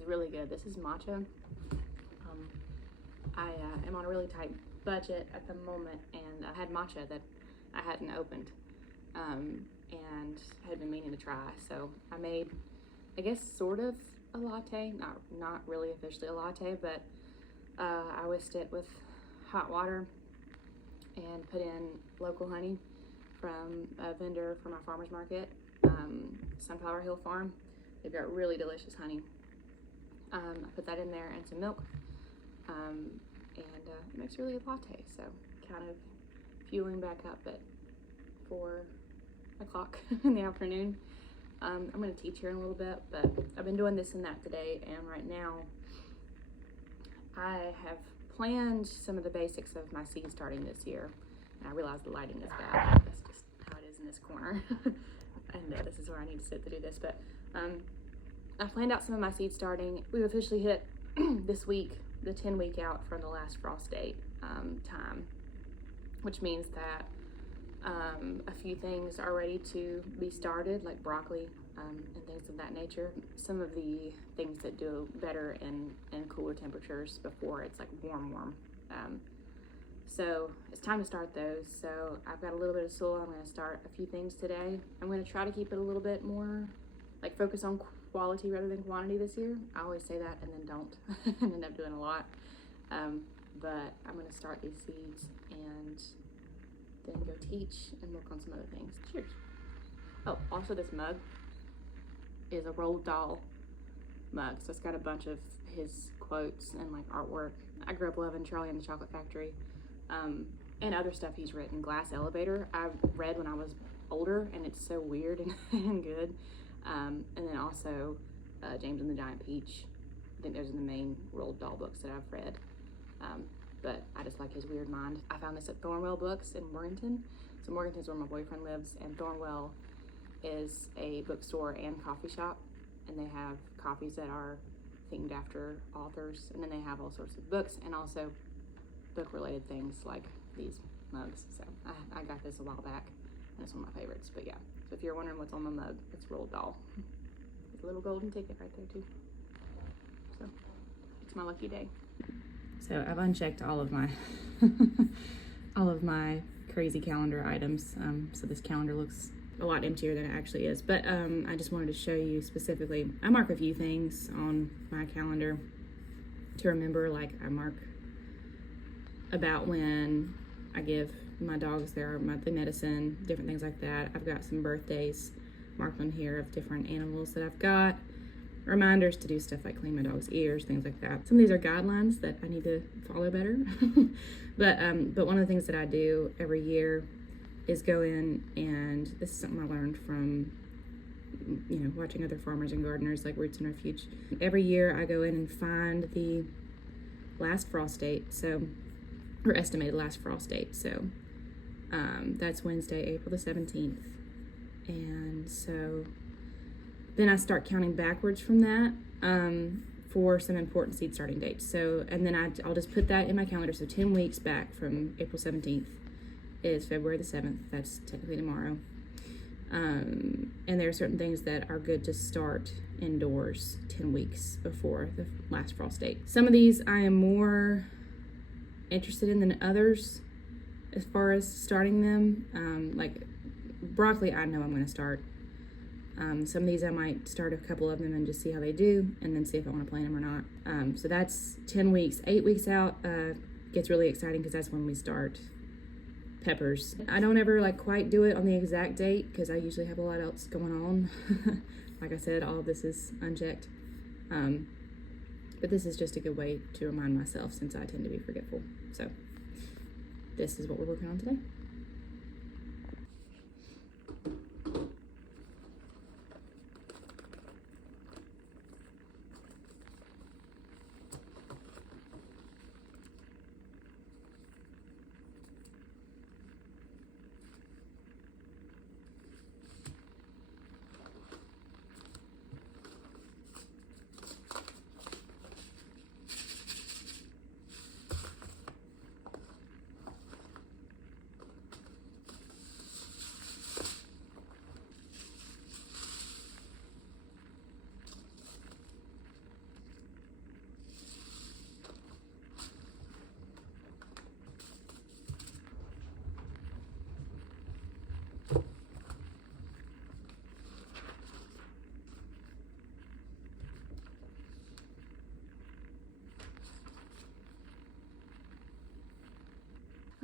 is really good. This is matcha. I am on a really tight budget at the moment, and I had matcha that I hadn't opened, and had been meaning to try. So I made, I guess, sort of a latte, not really officially a latte, but I whisked it with hot water and put in local honey from a vendor from our farmer's market, Sunflower Hill Farm. They've got really delicious honey. I put that in there and some milk, and it makes really a latte. So kind of fueling back up at 4 o'clock in the afternoon. I'm going to teach here in a little bit, but I've been doing this and that today, and right now I have planned some of the basics of my seed starting this year, and I realize the lighting is bad. That's just how it is in this corner, and this is where I need to sit to do this, but I planned out some of my seed starting. We've officially hit this week the 10-week out from the last frost date time, which means that a few things are ready to be started, like broccoli and things of that nature. Some of the things that do better in cooler temperatures before it's like warm. So it's time to start those. So I've got a little bit of soil. I'm going to start a few things today. I'm going to try to keep it a little bit more, like focus on quality rather than quantity this year. I always say that and then don't and end up doing a lot. But I'm going to start these seeds and then go teach and work on some other things. Cheers. Oh, also this mug is a Roald Dahl mug. So it's got a bunch of his quotes and like artwork. I grew up loving Charlie and the Chocolate Factory, and other stuff he's written. Glass Elevator, I read when I was older, and it's so weird and good. And then also James and the Giant Peach. I think those are the main Roald Dahl books that I've read. But I just like his weird mind. I found this at Thornwell Books in Morganton. So Morganton's where my boyfriend lives, and Thornwell is a bookstore and coffee shop, and they have coffees that are themed after authors, and then they have all sorts of books and also book-related things like these mugs. So I got this a while back, and it's one of my favorites. But yeah, so if you're wondering what's on my mug, it's Roald Dahl. There's a little golden ticket right there too. So it's my lucky day. So I've unchecked all of my crazy calendar items. So this calendar looks a lot emptier than it actually is. But I just wanted to show you specifically. I mark a few things on my calendar to remember. Like I mark about when I give my dogs their monthly medicine, different things like that. I've got some birthdays marked on here of different animals that I've got. Reminders to do stuff like clean my dog's ears, things like that. Some of these are guidelines that I need to follow better. but one of the things that I do every year is go in, and this is something I learned from watching other farmers and gardeners like Roots and Refuge. Every year I go in and find the last frost date, or estimated last frost date. So that's Wednesday, April the 17th. And so then I start counting backwards from that for some important seed starting dates. So, and then I'll just put that in my calendar. So 10 weeks back from April 17th is February the 7th. That's technically tomorrow. And there are certain things that are good to start indoors 10 weeks before the last frost date. Some of these I am more interested in than others as far as starting them. Like broccoli, I know I'm going to start. Some of these I might start a couple of them and just see how they do, and then see if I want to plant them or not. So that's 10 weeks. 8 weeks out gets really exciting because that's when we start peppers. I don't ever like quite do it on the exact date because I usually have a lot else going on. Like I said, all of this is unchecked. But this is just a good way to remind myself, since I tend to be forgetful. So this is what we're working on today.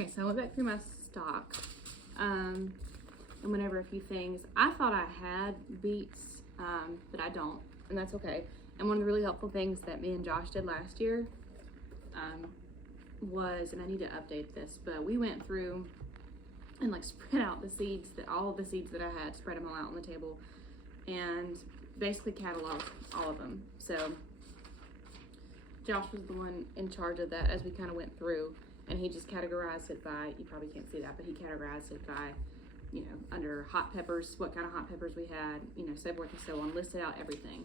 Okay, so I went back through my stock and went over a few things. I thought I had beets, but I don't, and that's okay. And one of the really helpful things that me and Josh did last year was, and I need to update this, but we went through and like spread out the seeds, all of the seeds that I had, spread them all out on the table, and basically cataloged all of them. So Josh was the one in charge of that as we kind of went through, and he just categorized it by, you probably can't see that, but he categorized it by, you know, under hot peppers, what kind of hot peppers we had, you know, so forth and so on, listed out everything.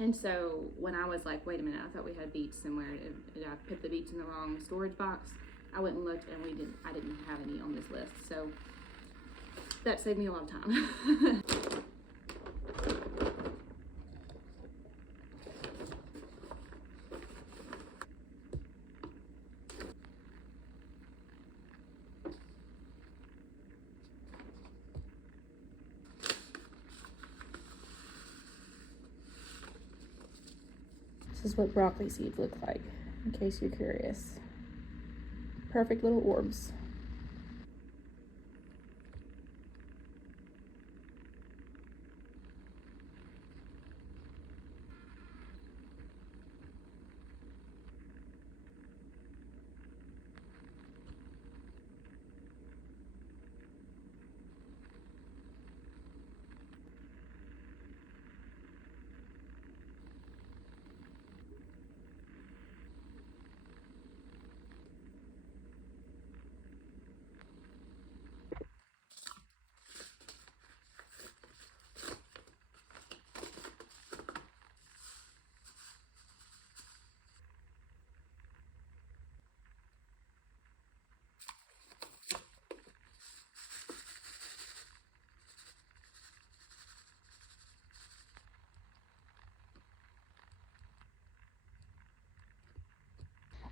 And so when I was like, wait a minute, I thought we had beets somewhere, and I put the beets in the wrong storage box, I went and looked, and I didn't have any on this list. So that saved me a lot of time. This is what broccoli seeds look like, in case you're curious. Perfect little orbs.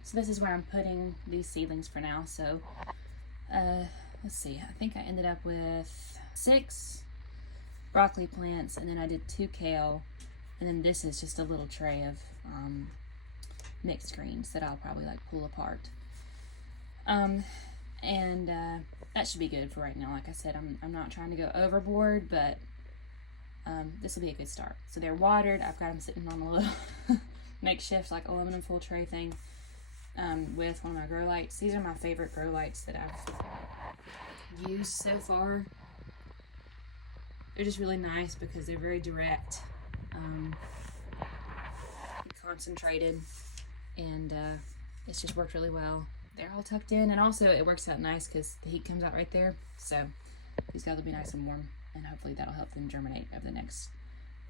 So this is where I'm putting these seedlings for now. So let's see, I think I ended up with 6 broccoli plants, and then I did 2 kale, and then this is just a little tray of mixed greens that I'll probably like pull apart. That should be good for right now. Like I said, I'm not trying to go overboard, but this will be a good start. So they're watered. I've got them sitting on a little makeshift like aluminum foil tray thing with one of my grow lights. These are my favorite grow lights that I've used so far. They're just really nice because they're very direct, concentrated, and it's just worked really well. They're all tucked in, and also it works out nice because the heat comes out right there. So these guys will be nice and warm, and hopefully that'll help them germinate over the next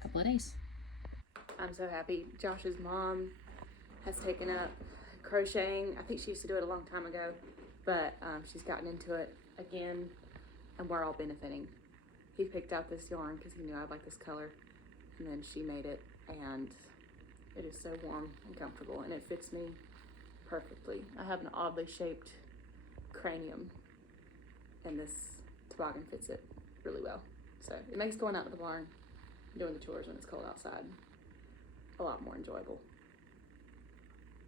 couple of days. I'm so happy. Josh's mom has taken up crocheting. I think she used to do it a long time ago, but she's gotten into it again, and we're all benefiting. He picked out this yarn because he knew I'd like this color, and then she made it, and it is so warm and comfortable, and it fits me perfectly. I have an oddly shaped cranium, and this toboggan fits it really well. So it makes going out to the barn, doing the chores when it's cold outside, a lot more enjoyable.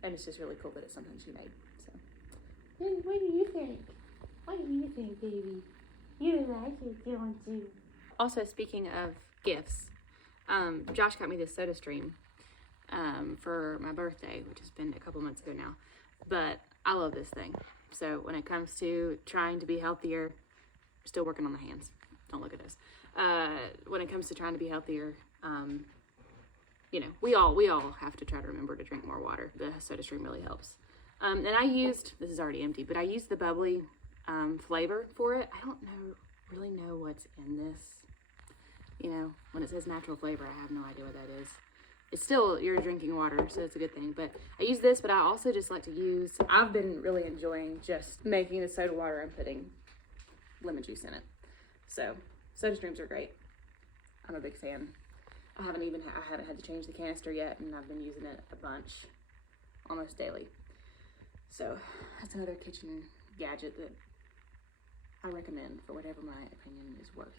And it's just really cool that it's something she made. So, what do you think? What do you think, baby? You like it, don't you? Also, speaking of gifts, Josh got me this Soda Stream for my birthday, which has been a couple months ago now. But I love this thing. So when it comes to trying to be healthier, still working on the hands. Don't look at us. When it comes to trying to be healthier, you know, we all have to try to remember to drink more water. The Soda Stream really helps. And I used, this is already empty, but I used the bubbly flavor for it. I don't really know what's in this. You know, when it says natural flavor, I have no idea what that is. It's still, you're drinking water, so it's a good thing. But I use this, but I also just like to use, I've been really enjoying just making the soda water and putting lemon juice in it. So Soda Streams are great. I'm a big fan. I haven't had to change the canister yet, and I've been using it a bunch, almost daily. So that's another kitchen gadget that I recommend for whatever my opinion is worth.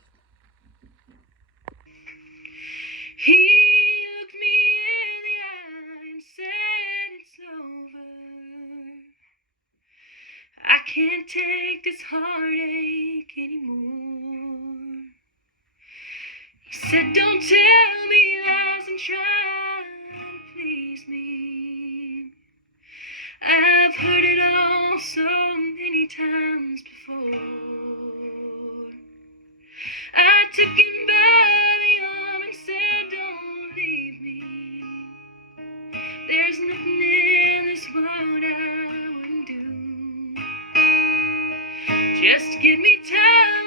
He looked me in the eye and said it's over. this heartache anymore. He said, don't tell me lies and try to please me. I've heard it all so many times before. I took him by the arm and said, don't leave me. There's nothing in this world I wouldn't do. Just give me time.